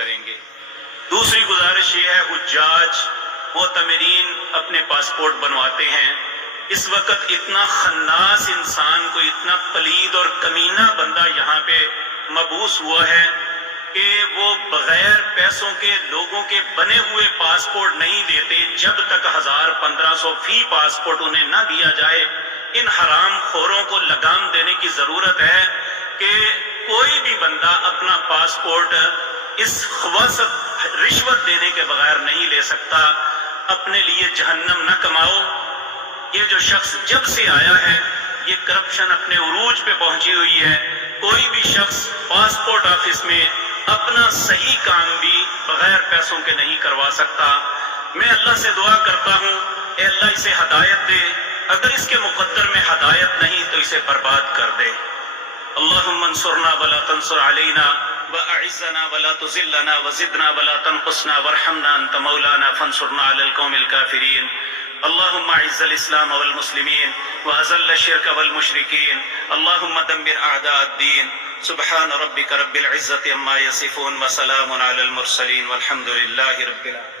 کریں گے۔ دوسری گزارش یہ ہے، حجاج معتمرین اپنے پاسپورٹ بنواتے ہیں، اس وقت اتنا خناس انسان کو، اتنا پلید اور کمینہ بندہ یہاں پہ مبعوث ہوا ہے کہ وہ بغیر پیسوں کے لوگوں کے بنے ہوئے پاسپورٹ نہیں دیتے جب تک 1500 فی پاسپورٹ انہیں نہ دیا جائے۔ ان حرام خوروں کو لگام دینے کی ضرورت ہے کہ کوئی بھی بندہ اپنا پاسپورٹ اس خواصت رشوت دینے کے بغیر نہیں لے سکتا۔ اپنے لیے جہنم نہ کماؤ۔ یہ جو شخص جب سے آیا ہے، یہ کرپشن اپنے عروج پہ پہنچی ہوئی ہے۔ کوئی بھی شخص پاسپورٹ آفس میں اپنا صحیح کام بھی بغیر پیسوں کے نہیں کروا سکتا۔ میں اللہ سے دعا کرتا ہوں، اے اللہ اسے ہدایت دے، اگر اس کے مقدر میں ہدایت نہیں تو اسے برباد کر دے۔ اللہم انصرنا ولا تنصر علینا واعزنا ولا تذلنا وزدنا ولا تنقصنا وارحمنا انت مولانا فانصرنا على القوم الكافرین۔ اللهم اعز الاسلام والمسلمین واذل الشرك والمشرکین۔ اللهم دمر اعداء الدین۔ سبحان ربک رب العزة عما یصفون وسلام علی المرسلین والحمد للہ رب العالمین۔